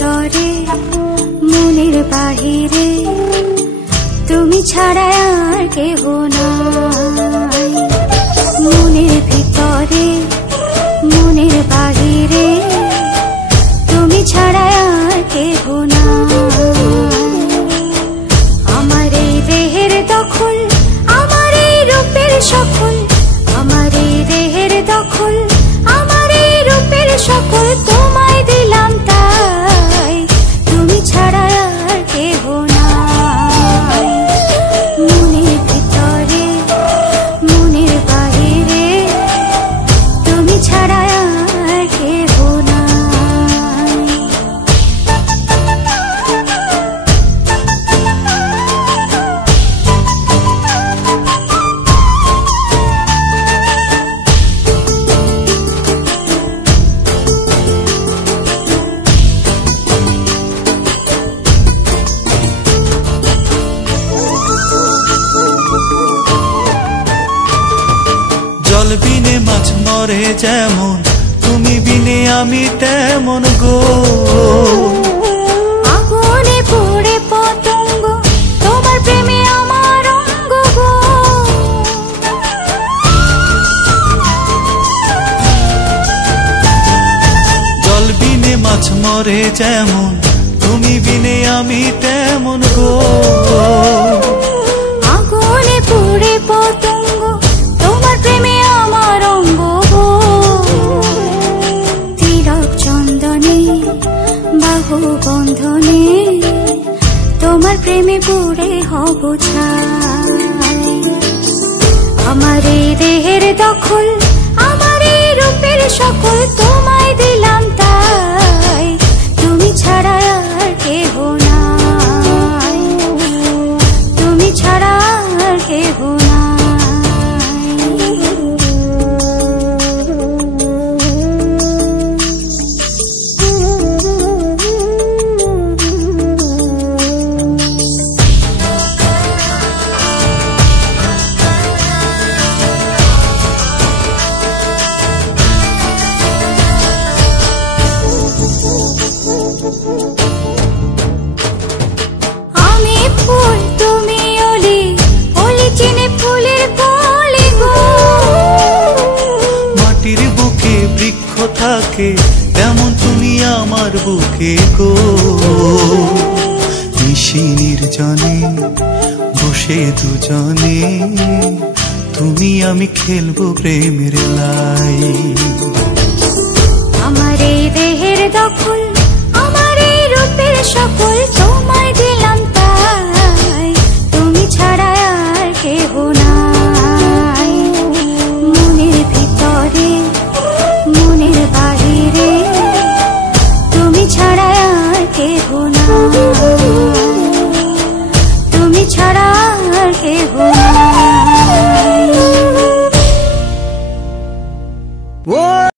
ভিতরে মনের বাহিরে তুমি ছাড়া আর কেহ নাই। মনের ভিতরে মনের বাহিরে তুমি ছাড়া আর কেহ নাই। আমার এই দেহের দখল, আমার এই রূপের সকল, আমার এই দেহের দখল, আমার এই রূপের সকল তোমায় দিলাম তাই, তুমি ছাড়া আর কেহ নাই। মনের ভিতরে মনের বাহিরে তুমি ছাড়া আর কেহ নাই। জল বিনে মাছ মরে যেমন, তুমি বিনে আমি তেমন গো। আগুনে পড়ে পতঙ্গ, তোমার প্রেমে আমার অঙ্গ গো। জল বিনে মাছ মরে যেমন, তুমি বিনে আমি তেমন গো। আগুনে পড়ে পতঙ্গ, তোমার প্রেমে আমার অঙ্গ গো। তিলক চন্দনে বাহু বন্ধনে তোমার প্রেমে পড়ে হব ছাই। আমার এই দেহের দখল, আমার এই রূপের সকল তোমায় দিলাম তাই, তুমি ছাড়া আর কেহ নাই, তুমি ছাড়া আর কেহ নাই। আমি ফুল তুমি অলি, অলি চিনে ফুলের কলি গো। মাটির বুকে বৃক্ষ থাকে তেমন তুমি আমার বুকে গো। নিশি নির্জনে বসে দুজনে তুমি আমি খেলবো প্রেমের লাই। আমার এই দেহের দখল, আমার এই রূপের সকল তোমায়